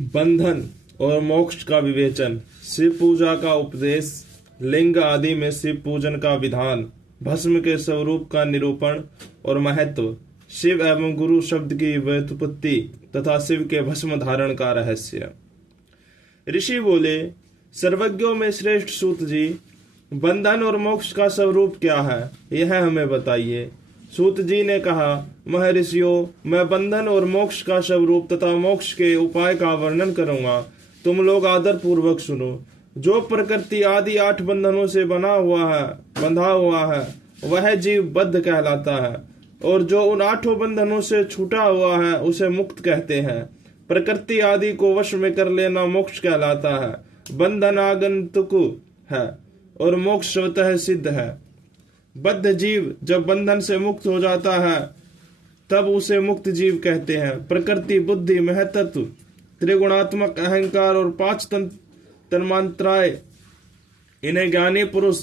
बंधन और मोक्ष का विवेचन, शिव पूजा का उपदेश, लिंग आदि में शिव पूजन का विधान, भस्म के स्वरूप का निरूपण और महत्व, शिव एवं गुरु शब्द की व्युत्पत्ति तथा शिव के भस्म धारण का रहस्य। ऋषि बोले, सर्वज्ञों में श्रेष्ठ सूत जी, बंधन और मोक्ष का स्वरूप क्या है, यह हमें बताइए। सूत जी ने कहा, महर्षियों, मैं बंधन और मोक्ष का स्वरूप तथा मोक्ष के उपाय का वर्णन करूंगा, तुम लोग आदर पूर्वक सुनो। जो प्रकृति आदि 8 बंधनों से बंधा हुआ है वह जीव बद्ध कहलाता है, और जो उन 8 बंधनों से छूटा हुआ है उसे मुक्त कहते हैं। प्रकृति आदि को वश में कर लेना मोक्ष कहलाता है। बंधन आगंतुक है और मोक्ष स्वतः सिद्ध है। बद्ध जीव जब बंधन से मुक्त हो जाता है तब उसे मुक्त जीव कहते हैं। प्रकृति, बुद्धि, महतत्व, त्रिगुणात्मक अहंकार और 5 तन्मात्राएं, इन्हें ज्ञानी पुरुष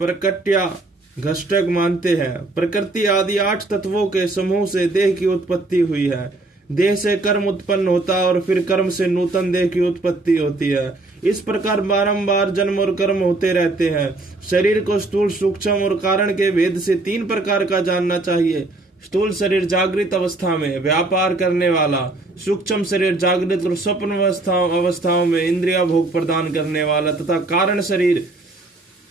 प्रकट्या घष्टक मानते हैं। प्रकृति आदि 8 तत्वों के समूह से देह की उत्पत्ति हुई है। देह से कर्म उत्पन्न होता है और फिर कर्म से नूतन देह की उत्पत्ति होती है। इस प्रकार बारंबार जन्म और कर्म होते रहते हैं। शरीर को स्थूल, सूक्ष्म और कारण के भेद से 3 प्रकार का जानना चाहिए। स्थूल शरीर जागृत अवस्था में व्यापार करने वाला, सूक्ष्म शरीर जागृत और स्वप्न अवस्थाओं में इंद्रिया भोग प्रदान करने वाला, तथा कारण शरीर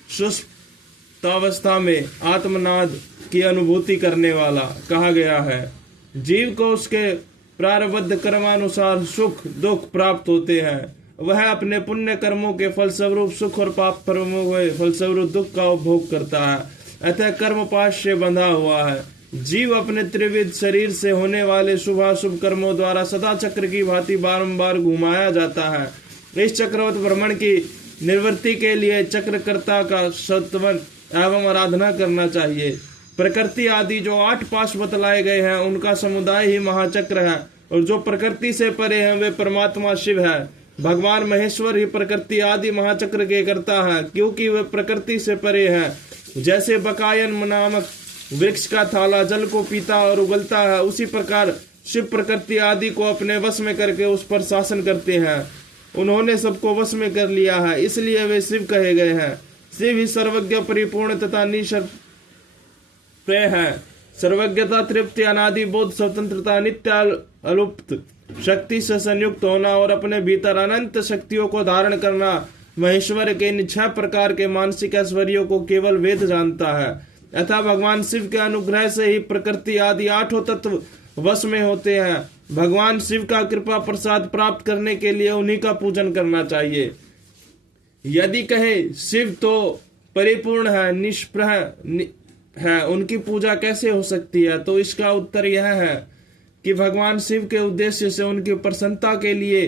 सुषुप्तावस्था में आत्मनाद की अनुभूति करने वाला कहा गया है। जीव को उसके प्रारब्ध कर्मानुसार सुख दुख प्राप्त होते हैं। वह अपने पुण्य कर्मों के फलस्वरूप सुख और पाप कर्मों के फलस्वरूप दुख का उपभोग करता है। अतः कर्म पाश से बंधा हुआ है। जीव अपने त्रिविध शरीर से होने वाले शुभाशुभ कर्मों द्वारा सदा चक्र की भांति बारंबार घुमाया जाता है। इस चक्रवत भ्रमण की निवृत्ति के लिए चक्रकर्ता का सत्वन एवं आराधना करना चाहिए। प्रकृति आदि जो 8 पाश बतलाए गए हैं उनका समुदाय ही महाचक्र है, और जो प्रकृति से परे हैं वे परमात्मा शिव है। भगवान महेश्वर ही प्रकृति आदि महाचक्र के करता है, क्योंकि वे प्रकृति से परे हैं। जैसे बकायन नामक वृक्ष का थाला जल को पीता और उगलता है, उसी प्रकार शिव प्रकृति आदि को अपने वश में करके उस पर शासन करते हैं। उन्होंने सबको वश में कर लिया है, इसलिए वे शिव कहे गए हैं। शिव ही सर्वज्ञ, परिपूर्ण तथा निष्प्रिय है। सर्वज्ञता, तृप्ति, अनादि बोध, स्वतंत्रता, नित्य अलुप्त शक्ति से संयुक्त होना और अपने भीतर अनंत शक्तियों को धारण करना, महेश्वर के इन 6 प्रकार के मानसिक ऐश्वर्यों को केवल वेद जानता है। अतः भगवान शिव के अनुग्रह से ही प्रकृति आदि 8 तत्व वश में होते हैं। भगवान शिव का कृपा प्रसाद प्राप्त करने के लिए उन्हीं का पूजन करना चाहिए। यदि कहे शिव तो परिपूर्ण है, निष्प्रह है, उनकी पूजा कैसे हो सकती है, तो इसका उत्तर यह है कि भगवान शिव के उद्देश्य से उनकी प्रसन्नता के लिए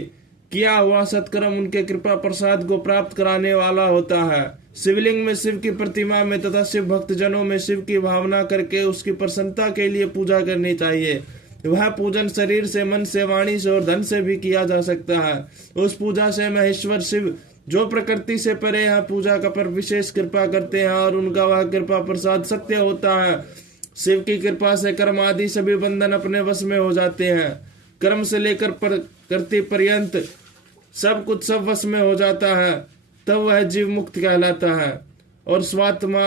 किया हुआ सत्कर्म उनके कृपा प्रसाद को प्राप्त कराने वाला होता है। शिवलिंग में शिव की प्रतिमा में तथा शिव भक्त जनों में शिव की भावना करके उसकी प्रसन्नता के लिए पूजा करनी चाहिए। वह पूजन शरीर से, मन से, वाणी से और धन से भी किया जा सकता है। उस पूजा से महेश्वर शिव जो प्रकृति से परे है पूजा का पर विशेष कृपा करते हैं, और उनका वह कृपा प्रसाद सत्य होता है। शिव की कृपा से कर्म आदि सभी बंधन अपने वश में हो जाते हैं। कर्म से लेकर प्रकृति पर्यंत सब कुछ सब वश में हो जाता है, तब वह जीव मुक्त कहलाता है और स्वात्मा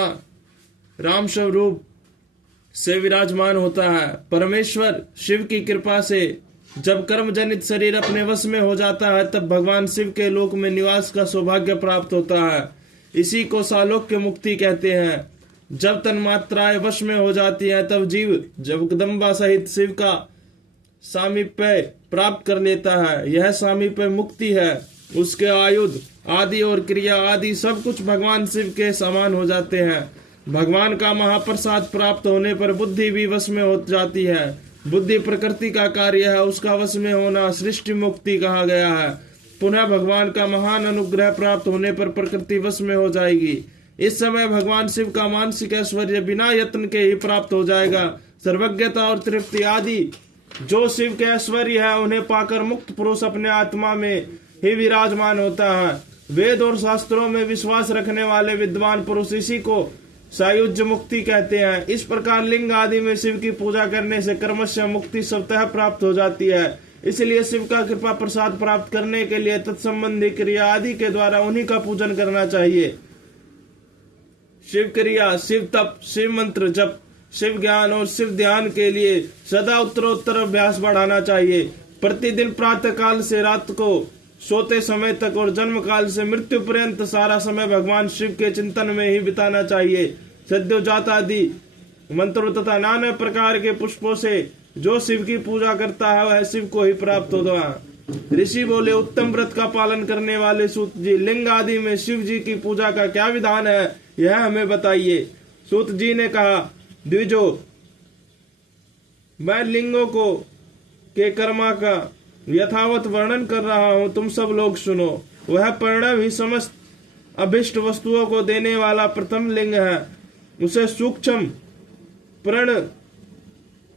राम स्वरूप से विराजमान होता है। परमेश्वर शिव की कृपा से जब कर्म जनित शरीर अपने वश में हो जाता है तब भगवान शिव के लोक में निवास का सौभाग्य प्राप्त होता है। इसी को सालोक्य मुक्ति कहते हैं। जब तन्मात्राएं वश में हो जाती हैं तब जीव जगदम्बा सहित शिव का सामीप्य प्राप्त कर लेता है। यह सामीप्य मुक्ति है। उसके आयुध आदि और क्रिया आदि सब कुछ भगवान शिव के समान हो जाते हैं। भगवान का महाप्रसाद प्राप्त होने पर बुद्धि भी वश में हो जाती है। बुद्धि प्रकृति का कार्य है, उसका वश में होना सृष्टि मुक्ति कहा गया है। पुनः भगवान का महान अनुग्रह प्राप्त होने पर प्रकृति वश में हो जाएगी। इस समय भगवान शिव का मानसिक ऐश्वर्य बिना यत्न के ही प्राप्त हो जाएगा। सर्वज्ञता और तृप्ति आदि जो शिव के ऐश्वर्य है उन्हें पाकर मुक्त पुरुष अपने आत्मा में ही विराजमान होता है। वेद और शास्त्रों में विश्वास रखने वाले विद्वान पुरुष इसी को सायुज्य मुक्ति कहते हैं। इस प्रकार लिंग आदि में शिव की पूजा करने से कर्मस्य मुक्ति स्वतः प्राप्त हो जाती है। इसलिए शिव का कृपा प्रसाद प्राप्त करने के लिए तत्संबंधी क्रिया आदि के द्वारा उन्हीं का पूजन करना चाहिए। शिव क्रिया, शिव तप, शिव मंत्र जप, शिव ज्ञान और शिव ध्यान के लिए सदा उत्तरोत्तर अभ्यास बढ़ाना चाहिए। प्रतिदिन प्रातः काल से रात को सोते समय तक और जन्म काल से मृत्यु पर्यंत सारा समय भगवान शिव के चिंतन में ही बिताना चाहिए। सद्योजात आदि मंत्रों तथा नाना प्रकार के पुष्पों से जो शिव की पूजा करता है वह शिव को ही प्राप्त होगा। ऋषि बोले, उत्तम व्रत का पालन करने वाले सूत जी, लिंग आदि में शिव जी की पूजा का क्या विधान है, यह हमें बताइए। सूत जी ने कहा, द्विजो, मैं लिंगों को के कर्मा का यथावत वर्णन कर रहा हूं, तुम सब लोग सुनो। वह प्रणव ही समस्त अभिष्ट वस्तुओं को देने वाला प्रथम लिंग है। उसे सूक्ष्म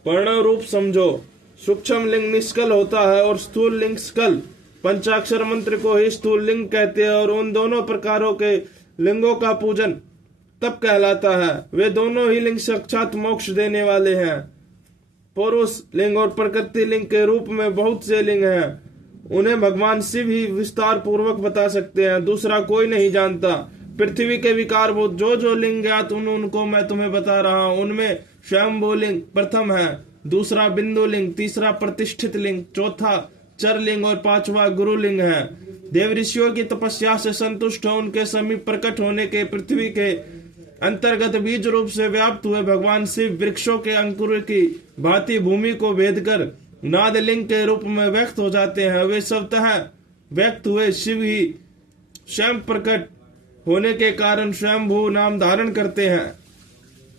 पर्ण रूप समझो। सूक्ष्म लिंग निष्कल होता है और स्थूल लिंग सकल। पंचाक्षर मंत्र को ही स्थूल लिंग कहते हैं और उन दोनों प्रकारों के लिंगों का पूजन तप कहलाता है। वे दोनों ही लिंग साक्षात मोक्ष देने वाले हैं। पुरुष लिंग और प्रकृति लिंग के रूप में बहुत से लिंग हैं। उन्हें भगवान शिव ही विस्तार पूर्वक बता सकते हैं, दूसरा कोई नहीं जानता। पृथ्वी के विकार जो लिंग ज्ञात उनको मैं तुम्हें बता रहा हूं। उनमें स्वयंभू लिंग प्रथम है, दूसरा बिंदु लिंग, तीसरा प्रतिष्ठित लिंग, चौथा चर लिंग और पांचवा गुरु लिंग है। देव ऋषियों की तपस्या से संतुष्ट हो उनके समीप प्रकट होने के पृथ्वी के अंतर्गत बीज रूप से व्याप्त हुए भगवान शिव वृक्षों के अंकुर की भांति भूमि को भेद कर नाद लिंग के रूप में व्यक्त हो जाते हैं। वे स्वतः व्यक्त हुए शिव ही स्वयं प्रकट होने के कारण स्वयंभू नाम धारण करते हैं।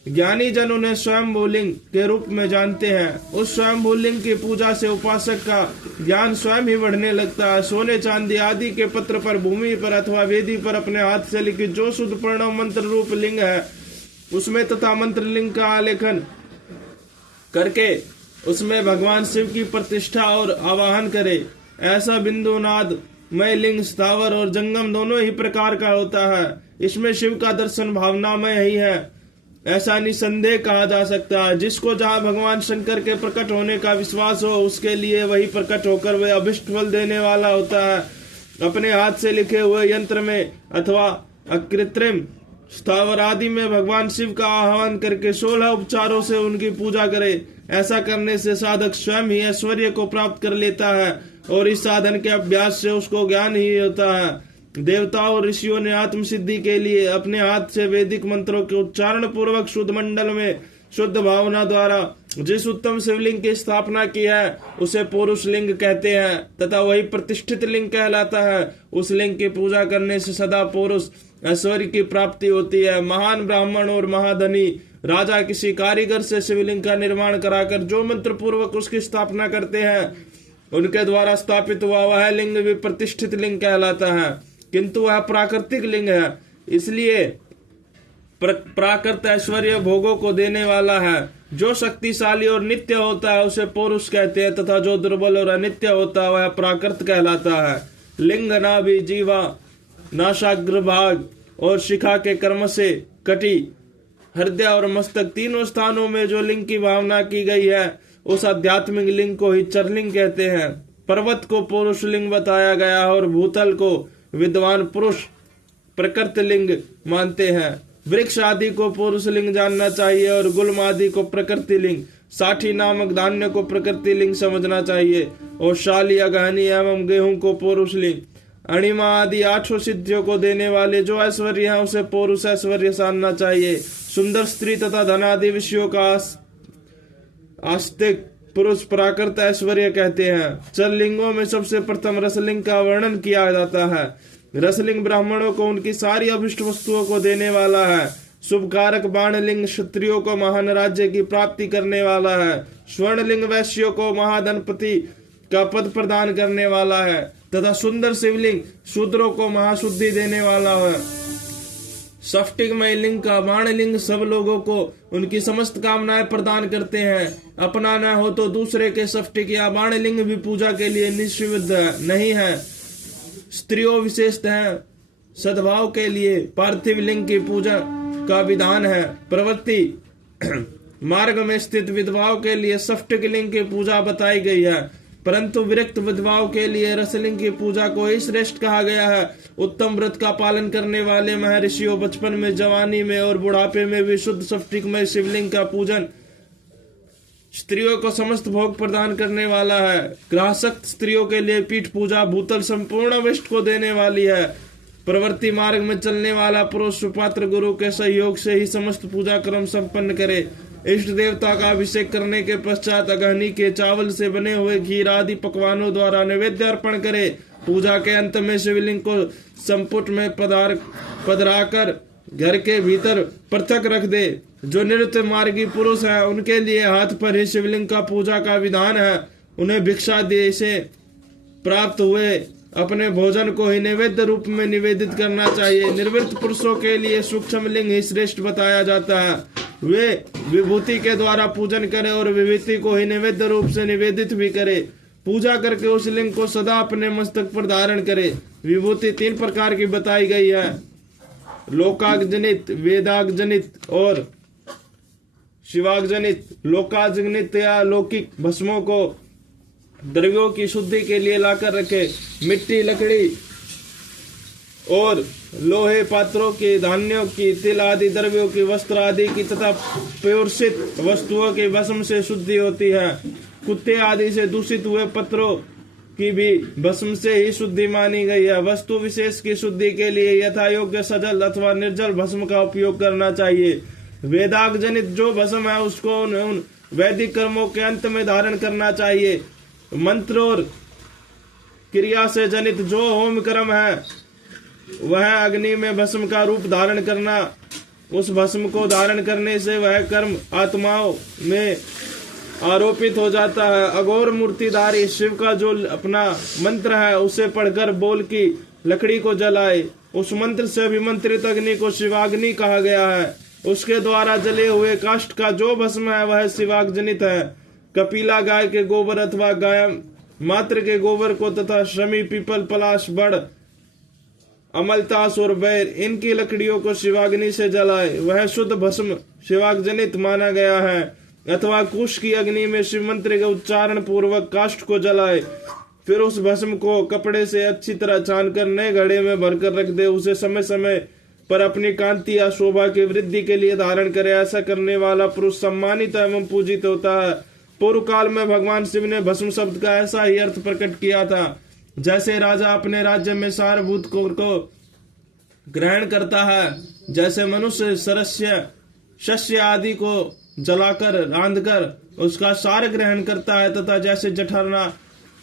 ज्ञानी जन उन्हें स्वयंभू लिंग के रूप में जानते हैं। उस स्वयंभू लिंग की पूजा से उपासक का ज्ञान स्वयं ही बढ़ने लगता है। सोने चांदी आदि के पत्र पर, भूमि पर अथवा वेदी पर अपने हाथ से लिखित जो शुद्ध प्रणव मंत्र रूप लिंग है उसमें तथा मंत्र लिंग का आलेखन करके उसमें भगवान शिव की प्रतिष्ठा और आवाहन करे। ऐसा बिंदु नाद मय लिंग स्थावर और जंगम दोनों ही प्रकार का होता है। इसमें शिव का दर्शन भावनामय ही है, ऐसा निसंदेह कहा जा सकता है। जिसको जहाँ भगवान शंकर के प्रकट होने का विश्वास हो उसके लिए वही प्रकट होकर वे अभिष्ट फल देने वाला होता है। अपने हाथ से लिखे हुए यंत्र में अथवा अकृत्रिम स्थावर आदि में भगवान शिव का आह्वान करके 16 उपचारों से उनकी पूजा करे। ऐसा करने से साधक स्वयं ही ऐश्वर्य को प्राप्त कर लेता है और इस साधन के अभ्यास से उसको ज्ञान ही होता है। देवताओं और ऋषियों ने आत्म सिद्धि के लिए अपने हाथ से वैदिक मंत्रों के उच्चारण पूर्वक शुद्ध मंडल में शुद्ध भावना द्वारा जिस उत्तम शिवलिंग की स्थापना की है उसे पुरुष लिंग कहते हैं तथा वही प्रतिष्ठित लिंग कहलाता है। उस लिंग की पूजा करने से सदा पुरुष ऐश्वर्य की प्राप्ति होती है। महान ब्राह्मण और महाधनी राजा किसी कारीगर से शिवलिंग का निर्माण कराकर जो मंत्र पूर्वक उसकी स्थापना करते हैं उनके द्वारा स्थापित हुआ वह लिंग भी प्रतिष्ठित लिंग कहलाता है, किंतु वह प्राकृतिक लिंग है, इसलिए प्राकृत ऐश्वर्य भोगों को देने वाला है। जो शक्तिशाली और नित्य होता है उसे पुरुष कहते हैं तथा जो दुर्बल और अनित्य होता है वह प्राकृत कहलाता है। लिंग नाभि, जीवा, नासाग्रभाग और शिखा के कर्म से कटी, हृदय और मस्तक तीनों स्थानों में जो लिंग की भावना की गई है उस आध्यात्मिक लिंग को ही चरलिंग कहते हैं। पर्वत को पुरुष लिंग बताया गया और भूतल को विद्वान पुरुष प्रकृत लिंग मानते हैं। वृक्ष आदि को पुरुष लिंग जानना चाहिए और गुल्म आदि को प्रकृति लिंग, साठी नामक धान्य को प्रकृति लिंग समझना चाहिए और शाली, अगहनी एवं गेहूं को पुरुष लिंग, अणिमा आदि 8 सिद्धियों को देने वाले जो ऐश्वर्य है उसे पुरुष ऐश्वर्य जानना चाहिए। सुंदर स्त्री तथा धनादि विषयों का आस्तिक पुरुष प्राकृत ऐश्वर्य कहते हैं। चल लिंगों में सबसे प्रथम रसलिंग का वर्णन किया जाता है। रसलिंग ब्राह्मणों को उनकी सारी अभिष्ट वस्तुओं को देने वाला है। शुभ कारक बाणलिंग क्षत्रियों को महान राज्य की प्राप्ति करने वाला है। स्वर्णलिंग वैश्यों को महाधनपति का पद प्रदान करने वाला है तथा सुंदर शिवलिंग शूद्रों को महाशुद्धि देने वाला है। सफ्टिकमय लिंग का बाणलिंग सब लोगों को उनकी समस्त कामनाएं प्रदान करते हैं। अपना न हो तो दूसरे के सफ्टिक या बाणलिंग भी पूजा के लिए निषिद्ध नहीं है। स्त्रियों विशेषतः सद्भाव के लिए पार्थिव लिंग की पूजा का विधान है। प्रवृत्ति मार्ग में स्थित विधवाओं के लिए सफ्टिक लिंग की पूजा बताई गई है। परंतु विरक्त विधवाओं के लिए रसलिंग की पूजा को ही श्रेष्ठ कहा गया है। उत्तम व्रत का पालन करने वाले महर्षियों बचपन में, जवानी में और बुढ़ापे में भी शुद्ध स्फटिक में शिवलिंग का पूजन स्त्रियों को समस्त भोग प्रदान करने वाला है। ग्रासक्त स्त्रियों के लिए पीठ पूजा भूतल संपूर्ण विष्ट को देने वाली है। प्रवृत्ति मार्ग में चलने वाला पुरुष सुपात्र गुरु के सहयोग से ही समस्त पूजा क्रम संपन्न करे। इष्ट देवता का अभिषेक करने के पश्चात अगहनी के चावल से बने हुए खीर आदि पकवानों द्वारा नैवेद्य अर्पण करे। पूजा के अंत में शिवलिंग को संपुट में पधराकर घर के भीतर पृथक रख दे। जो नृत्य मार्गी पुरुष है उनके लिए हाथ पर ही शिवलिंग का पूजा का विधान है। उन्हें भिक्षा दे से प्राप्त हुए अपने भोजन को ही नैवेद्य रूप में निवेदित करना चाहिए। निर्वृत्त पुरुषों के लिए सूक्ष्म लिंग ही श्रेष्ठ बताया जाता है। वे विभूति के द्वारा पूजन करें और विभूति को ही नैवेद्य रूप से निवेदित भी करे। पूजा करके उस लिंग को सदा अपने मस्तक पर धारण करे। विभूति 3 प्रकार की बताई गई है, लोकागजनित, वेदागजनित और शिवागजनित। लोकागजनित या लौकिक भस्मों को द्रव्यों की शुद्धि के लिए लाकर रखे। मिट्टी, लकड़ी और लोहे पात्रों की, धान्यों की, तिल आदि द्रव्यों की, वस्त्र आदि की तथा प्योरसित वस्तुओं के भस्म से शुद्धि होती है। कुत्ते आदि से दूषित हुए पत्रों की भी भस्म से ही शुद्धि मानी गई है। वस्तु विशेष की शुद्धि के लिए यथा योग्य सजल अथवा निर्जल भस्म का उपयोग करना चाहिए। वेदाग जनित जो भस्म है उसको उन वैदिक कर्मों के अंत में धारण करना चाहिए। मंत्र और क्रिया से जनित जो होम कर्म है वह अग्नि में भस्म का रूप धारण करना। उस भस्म को धारण करने से वह कर्म आत्माओं में आरोपित हो जाता है। अघोर मूर्तिधारी शिव का जो अपना मंत्र है उसे पढ़कर बोल की लकड़ी को जलाए। उस मंत्र से अभिमंत्रित अग्नि को शिवाग्नि कहा गया है। उसके द्वारा जले हुए काष्ठ का जो भस्म है वह शिवागजनित है। कपिला गाय के गोबर अथवा गाय मात्र के गोबर को तथा शमी, पीपल, पलाश, बड़, अमलतास और बैर इनकी लकड़ियों को शिवाग्नि से जलाए, वह शुद्ध भस्म शिवागजनित माना गया है। अथवा कुश की अग्नि में शिव मंत्र के उच्चारण पूर्वक काष्ठ को जलाए, फिर उस भस्म को कपड़े से अच्छी तरह छानकर नए घड़े में भरकर रख दे। उसे समय समय पर अपनी कांति या शोभा की वृद्धि के लिए धारण करे। ऐसा करने वाला पुरुष सम्मानित एवं पूजित होता है। पूर्व काल में भगवान शिव ने भस्म शब्द का ऐसा ही अर्थ प्रकट किया था। जैसे राजा अपने राज्य में सारभूत को ग्रहण करता है, जैसे मनुष्य सरस्य शस्य आदि को जलाकर रांधकर उसका सार ग्रहण करता है, तथा जैसे जठरना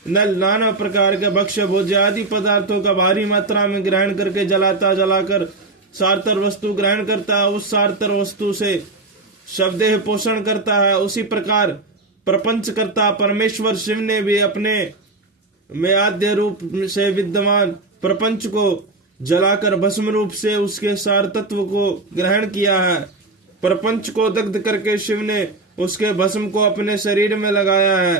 नल नाना प्रकार के भक्ष्य भोज्य आदि पदार्थों का भारी मात्रा में ग्रहण करके जलाकर सारतर वस्तु ग्रहण करता है, उस सारतर वस्तु से शवदेह पोषण करता है, उसी प्रकार प्रपंच करता परमेश्वर शिव ने भी अपने में आद्य रूप से विद्यमान प्रपंच को जलाकर भस्म रूप से उसके सार तत्व को ग्रहण किया है। प्रपंच को दग्ध करके शिव ने उसके भस्म को अपने शरीर में लगाया है।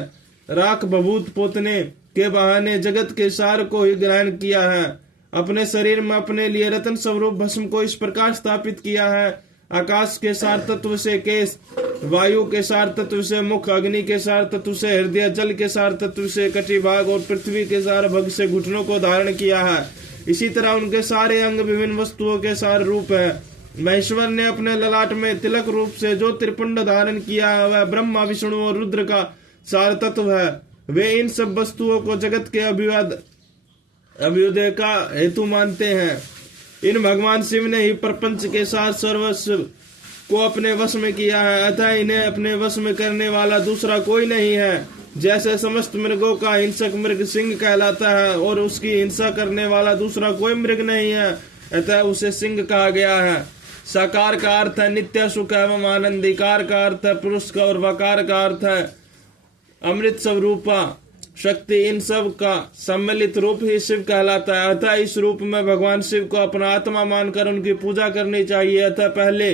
राख भभूत पोतने के बहाने जगत के सार को ही ग्रहण किया है। अपने शरीर में अपने लिए रत्न स्वरूप भस्म को इस प्रकार स्थापित किया है। आकाश के सार तत्व से केश, वायु के सार तत्व से मुख, अग्नि के सार तत्व से हृदय, जल के सार तत्व से कटिभाग और पृथ्वी के सार भग से घुटनों को धारण किया है। इसी तरह उनके सारे अंग विभिन्न वस्तुओं के सार रूप है। महेश्वर ने अपने ललाट में तिलक रूप से जो त्रिपुंड धारण किया है वह ब्रह्मा, विष्णु और रुद्र का सार तत्व है। वे इन सब वस्तुओं को जगत के अभ्युदय का हेतु मानते हैं। इन भगवान शिव ने ही प्रपंच के सार सर्वस्व को अपने वश में किया है, अतः इन्हें अपने वश में करने वाला दूसरा कोई नहीं है। जैसे समस्त मृगों का हिंसक मृग सिंह कहलाता है और उसकी हिंसा करने वाला दूसरा कोई मृग नहीं है, अतः उसे सिंह कहा गया है। साकार का अर्थ है नित्य सुख एवं आनंद, इकार का अर्थ है पुरुष का और वकार का अर्थ है अमृत स्वरूपा शक्ति। इन सब का सम्मिलित रूप ही शिव कहलाता है। अतः इस रूप में भगवान शिव को अपना आत्मा मानकर उनकी पूजा करनी चाहिए। अतः पहले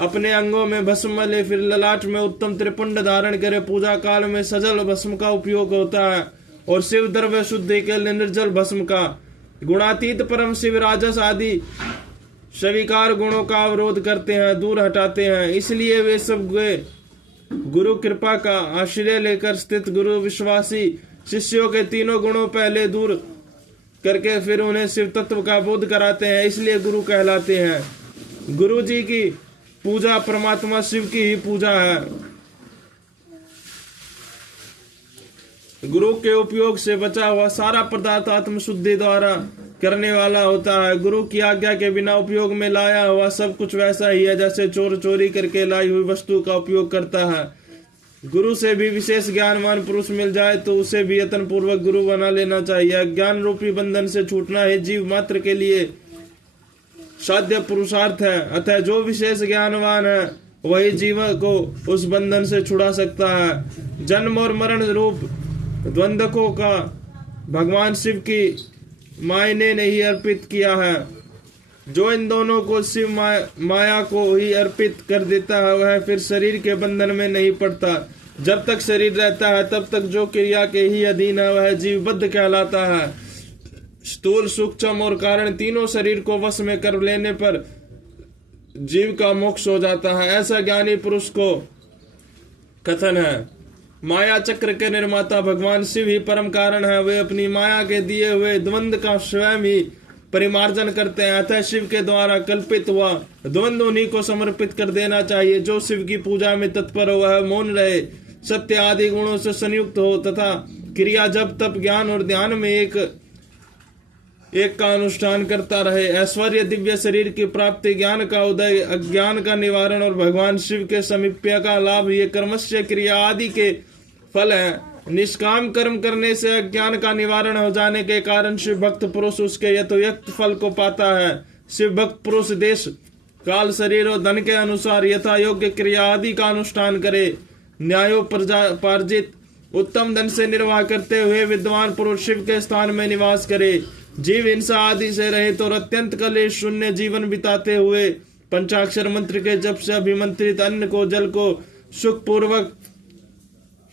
अपने अंगों में भस्म मले, फिर ललाट में उत्तम त्रिपुंड धारण करे। पूजा काल में सजल भस्म का उपयोग होता है और शिव द्रव्य शुद्धि के लिए निर्जल भस्म का। गुणातीत परम शिव राजस आदि स्वीकार गुणों का अवरोध करते हैं, दूर हटाते हैं, इसलिए वे सब गुरु कृपा का आश्रय लेकर स्थित गुरु विश्वासी शिष्यों के तीनों गुणों पहले दूर करके फिर उन्हें शिव तत्व का बोध कराते हैं, इसलिए गुरु कहलाते हैं। गुरु जी की पूजा परमात्मा शिव की ही पूजा है। गुरु के उपयोग से बचा हुआ सारा पदार्थ आत्म शुद्धि द्वारा करने वाला होता है। गुरु की आज्ञा के बिना उपयोग में लाया हुआ सब कुछ वैसा ही है जैसे चोर चोरी करके लाई हुई वस्तु का उपयोग करता है। गुरु से भी विशेष ज्ञानवान पुरुष मिल जाए तो उसे भी यत्न पूर्वक गुरु बना लेना चाहिए। ज्ञान रूपी बंधन से छूटना ही जीव मात्र के लिए साध्य पुरुषार्थ है। अतः जो विशेष ज्ञानवान है वही जीव को उस बंधन से छुड़ा सकता है। जन्म और मरण रूप द्वंद्वों का भगवान शिव की माया ने नहीं अर्पित किया है। जो इन दोनों को शिव माया को ही अर्पित कर देता है वह फिर शरीर के बंधन में नहीं पड़ता। जब तक शरीर रहता है तब तक जो क्रिया के ही अधीन है वह जीवबद्ध कहलाता है। स्थूल सूक्ष्म और कारण तीनों शरीर को वश में कर लेने पर जीव का मोक्ष हो जाता है, ऐसा ज्ञानी पुरुष को कथन है। माया चक्र के निर्माता भगवान शिव ही परम कारण है। वे अपनी माया के दिए हुए द्वंद्व का स्वयं ही परिमार्जन करते हैं। अतः शिव के द्वारा कल्पित हुआ द्वंद्व उन्हीं को समर्पित कर देना चाहिए। जो शिव की पूजा में तत्पर हो वह मौन रहे, सत्य आदि गुणों से संयुक्त हो तथा क्रिया जब तप ज्ञान और ध्यान में एक का अनुष्ठान करता रहे। ऐश्वर्य दिव्य शरीर की प्राप्ति, ज्ञान का उदय, अज्ञान का निवारण और भगवान शिव के समीप्य का लाभ ये कर्मस्य क्रिया आदि के फल है। निष्काम कर्म करने से अज्ञान का निवारण हो जाने के कारण शिव भक्त पुरुष उसके यथोक्त फल को पाता है। शिव भक्त पुरुष देश काल शरीर और धन के अनुसार यथा योग्य क्रिया आदि का अनुष्ठान करे। न्यायोपार्जित उत्तम धन से निर्वाह करते हुए विद्वान पुरुष शिव के स्थान में निवास करे। जीव हिंसा आदि से रहित और अत्यंत कलेश शून्य जीवन बिताते हुए पंचाक्षर मंत्र के जप से अभिमंत्रित अन्न को जल को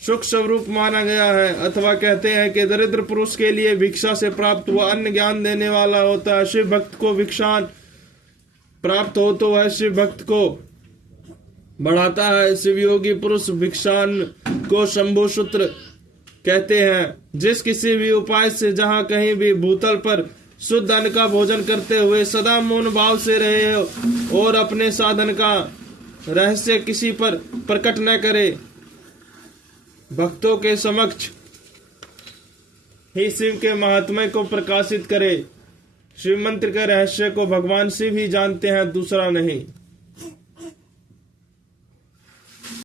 सुख स्वरूप माना गया है। अथवा कहते हैं कि दरिद्र पुरुष के लिए भिक्षा से प्राप्त हुआ अन्न ज्ञान देने वाला होता है। शिव भक्त को भिक्षान प्राप्त हो तो वह शिव भक्त को बढ़ाता है। शिव योगी पुरुष भिक्षान को शंभु सूत्र कहते हैं। जिस किसी भी उपाय से जहाँ कहीं भी भूतल पर शुद्ध अन्न का भोजन करते हुए सदा मौन भाव से रहे और अपने साधन का रहस्य किसी पर प्रकट न करे, भक्तों के समक्ष ही शिव के महात्म्य को प्रकाशित करे। शिव मंत्र के रहस्य को भगवान शिव ही जानते हैं, दूसरा नहीं।